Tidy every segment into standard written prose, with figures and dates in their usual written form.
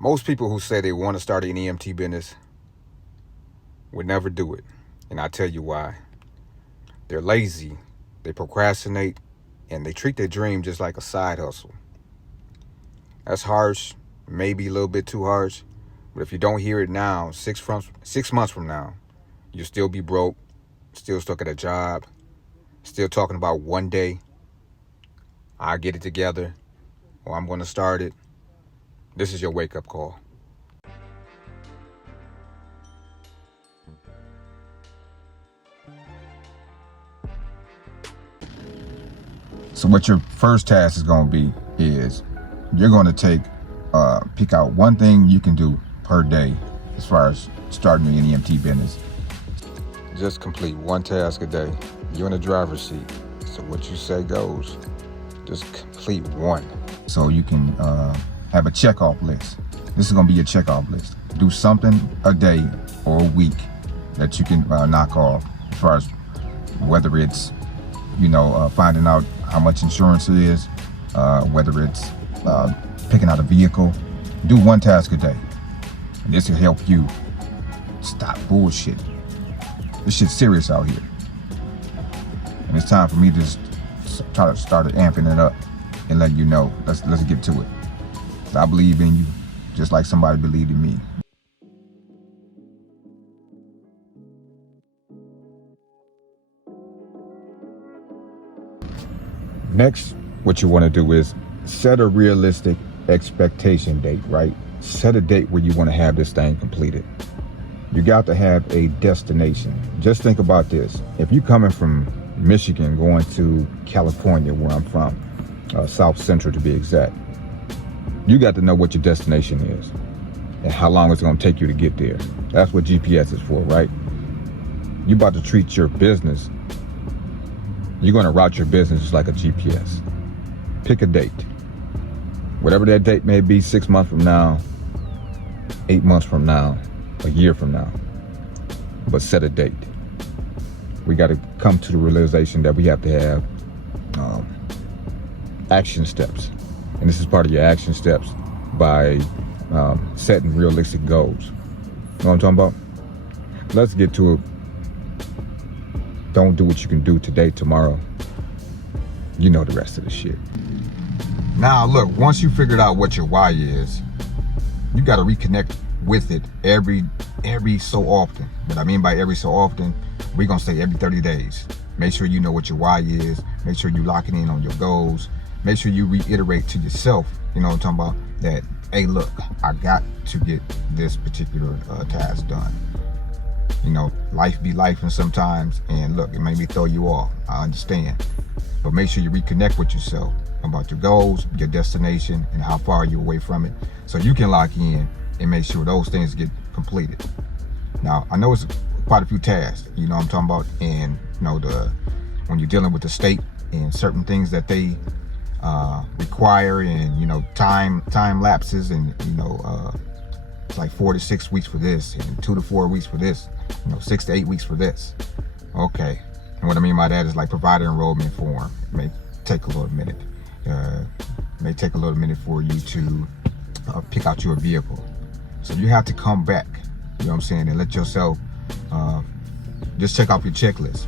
Most people who say they want to start an EMT business would never do it. And I'll tell you why. They're lazy, they procrastinate, and they treat their dream just like a side hustle. That's harsh, maybe a little bit too harsh, but if you don't hear it now, 6 months from now, you'll still be broke, still stuck at a job, still talking about one day, I'll get it together, or I'm going to start it. This is your wake-up call. So what your first task is going to be is you're going to pick out one thing you can do per day as far as starting an NEMT business. Just complete one task a day. You're in the driver's seat. So what you say goes. Just complete one. So you can have a checkoff list. This is going to be your checkoff list. Do something a day or a week that you can knock off as far as whether it's, finding out how much insurance it is, whether it's picking out a vehicle. Do one task a day. And this will help you stop bullshit. This shit's serious out here. And it's time for me to just try to start amping it up and letting you know, let's get to it. I believe in you, just like somebody believed in me. Next, what you want to do is set a realistic expectation date, right? Set a date where you want to have this thing completed. You got to have a destination. Just think about this. If you're coming from Michigan going to California, where I'm from, South Central to be exact, you got to know what your destination is and how long it's going to take you to get there. That's what GPS is for, right? You're about to treat your business. You're going to route your business just like a GPS. Pick a date. Whatever that date may be, 6 months from now, 8 months from now, a year from now. But set a date. We got to come to the realization that we have to have action steps. And this is part of your action steps by setting realistic goals. You know what I'm talking about? Let's get to it. Don't do what you can do today, tomorrow. You know the rest of the shit. Now, look, once you figured out what your why is, you got to reconnect with it every so often. What I mean by every so often, we're going to say every 30 days. Make sure you know what your why is. Make sure you're locking in on your goals. Make sure you reiterate to yourself, you know what I'm talking about, that, hey, look, I got to get this particular task done. Life be life and sometimes, and look, it may be throw you off. I understand. But make sure you reconnect with yourself about your goals, your destination, and how far you're away from it, so you can lock in and make sure those things get completed. Now, I know it's quite a few tasks, you know what I'm talking about, and when you're dealing with the state and certain things that they require, and time lapses, and it's like 4 to 6 weeks for this, and 2 to 4 weeks for this, 6 to 8 weeks for this. Okay. And what I mean by that is like provider enrollment form. It may take a little minute. May take a little minute for you to pick out your vehicle. So you have to come back, you know what I'm saying, and let yourself just check off your checklist.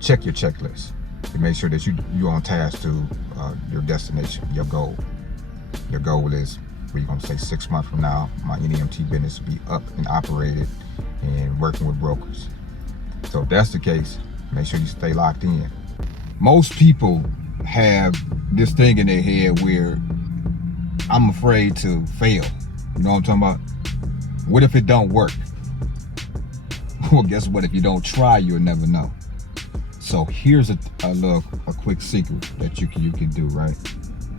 Check your checklist to make sure that you're on task to your destination, your goal. Your goal is, we're going to say 6 months from now, my NEMT business will be up and operated and working with brokers. So if that's the case, make sure you stay locked in. Most people have this thing in their head where I'm afraid to fail. You know what I'm talking about? What if it don't work? Well, guess what? If you don't try, you'll never know. So here's a quick secret that you can do, right?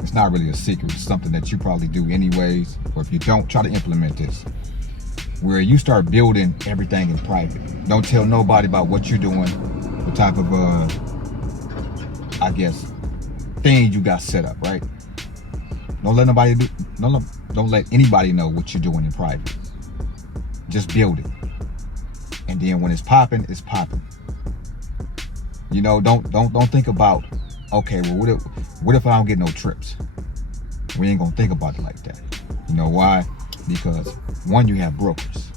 It's not really a secret. It's something that you probably do anyways. Or if you don't, try to implement this. Where you start building everything in private. Don't tell nobody about what you're doing, what type of, thing you got set up, right? Don't let anybody know what you're doing in private. Just build it. And then when it's popping, it's popping. Don't think about, okay, well, what if I don't get no trips? We ain't gonna think about it like that. You know why? because one, you have brokers.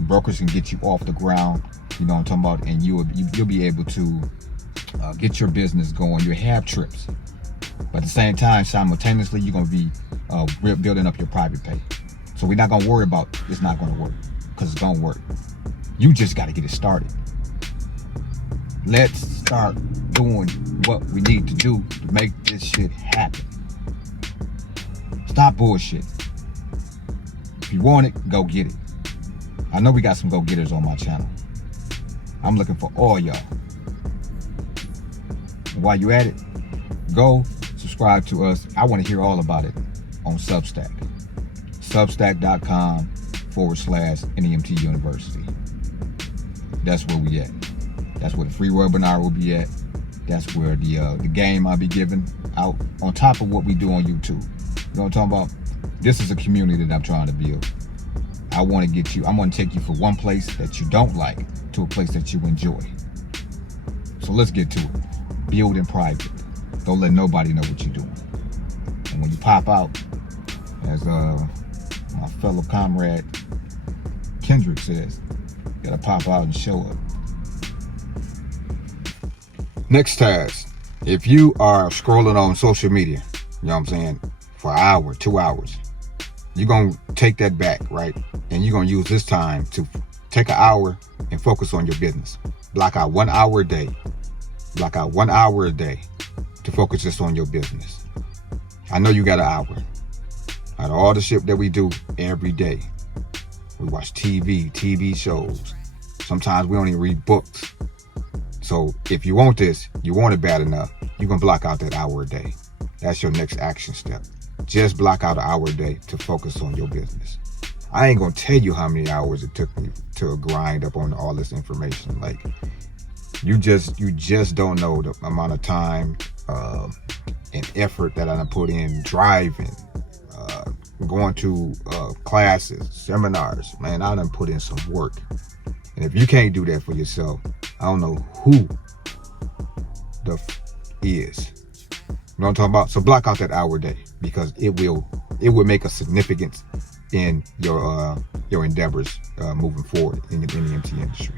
Brokers can get you off the ground, you know what I'm talking about, and you'll be able to get your business going. You'll have trips, but at the same time, simultaneously, you're gonna be building up your private pay. So we're not gonna worry about it's not gonna work, because it's gonna work. You just got to get it started. Let's start doing what we need to do to make this shit happen. Stop bullshit. If you want it, go get it. I know we got some go-getters on my channel. I'm looking for all y'all. And while you at it, go subscribe to us. I want to hear all about it on Substack. Substack.com/NEMT University. That's where we at. That's where the free webinar will be at. That's where the game I'll be giving out on top of what we do on YouTube. You know what I'm talking about? This is a community that I'm trying to build. I want to get you, I'm going to take you from one place that you don't like to a place that you enjoy. So let's get to it. Build in private. Don't let nobody know what you're doing. And when you pop out, as my fellow comrade Kendrick says, you gotta pop out and show up. Next task. If you are scrolling on social media, you know what I'm saying, for an hour, 2 hours, you're going to take that back, right? And you're going to use this time to take an hour and focus on your business. Block out 1 hour a day. Block out 1 hour a day to focus just on your business. I know you got an hour. Out of all the shit that we do every day, we watch TV shows. Sometimes we don't even read books. So if you want this, you want it bad enough, you're going to block out that hour a day. That's your next action step. Just block out an hour a day to focus on your business. I ain't gonna tell you how many hours it took me to grind up on all this information. Like, you just don't know the amount of time and effort that I done put in driving, going to classes, seminars. Man, I done put in some work. And if you can't do that for yourself, I don't know who the is. You know what I'm talking about? So block out that hour a day, because it will make a significance in your endeavors moving forward in the NEMT industry.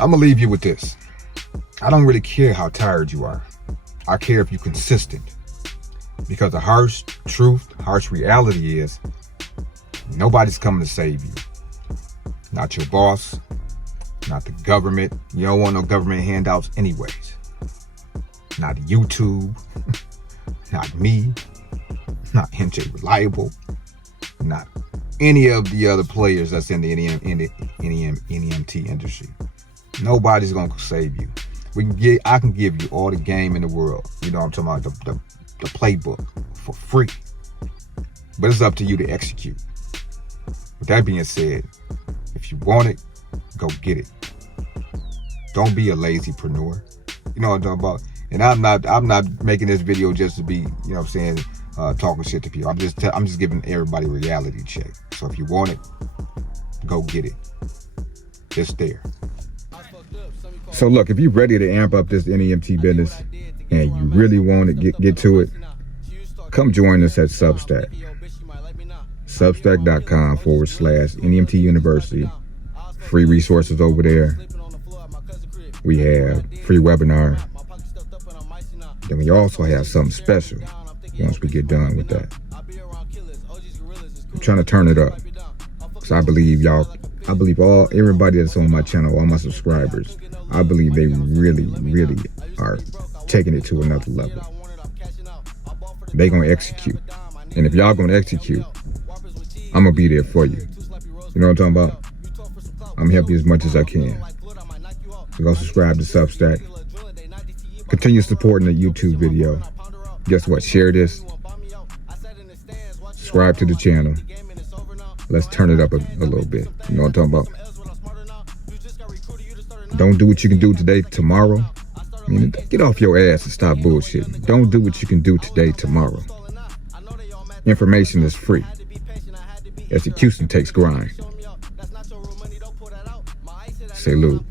I'm gonna leave you with this. I don't really care how tired you are. I care if you're consistent, because the harsh truth, harsh reality is nobody's coming to save you. Not your boss, not the government. You don't want no government handouts anyways. Not YouTube. Not me, not NJ Reliable, not any of the other players that's in the NEMT industry. Nobody's gonna save you. I can give you all the game in the world. You know what I'm talking about, the playbook for free. But it's up to you to execute. With that being said, if you want it, go get it. Don't be a lazypreneur. You know what I'm talking about? And I'm not making this video just to be, you know what I'm saying, talking shit to people. I'm just giving everybody a reality check. So if you want it, go get it. It's there. So look, if you're ready to amp up this NEMT business and you really want to get to it, come join us at Substack. Substack.com/NEMT University. Free resources over there. We have free webinar. Then we also have something special once we get done with that. I'm trying to turn it up, because I believe everybody that's on my channel, all my subscribers, I believe they really, really are taking it to another level. They gonna execute. And if y'all gonna execute, I'm gonna be there for you. You know what I'm talking about? I'm gonna help you as much as I can. So go subscribe to Substack. Continue supporting the YouTube video. Guess what? Share this. Subscribe to the channel. Let's turn it up a little bit. You know what I'm talking about? Don't do what you can do today, tomorrow. I mean, get off your ass and stop bullshitting. Don't do what you can do today, tomorrow. Information is free. Execution takes grind. Salute.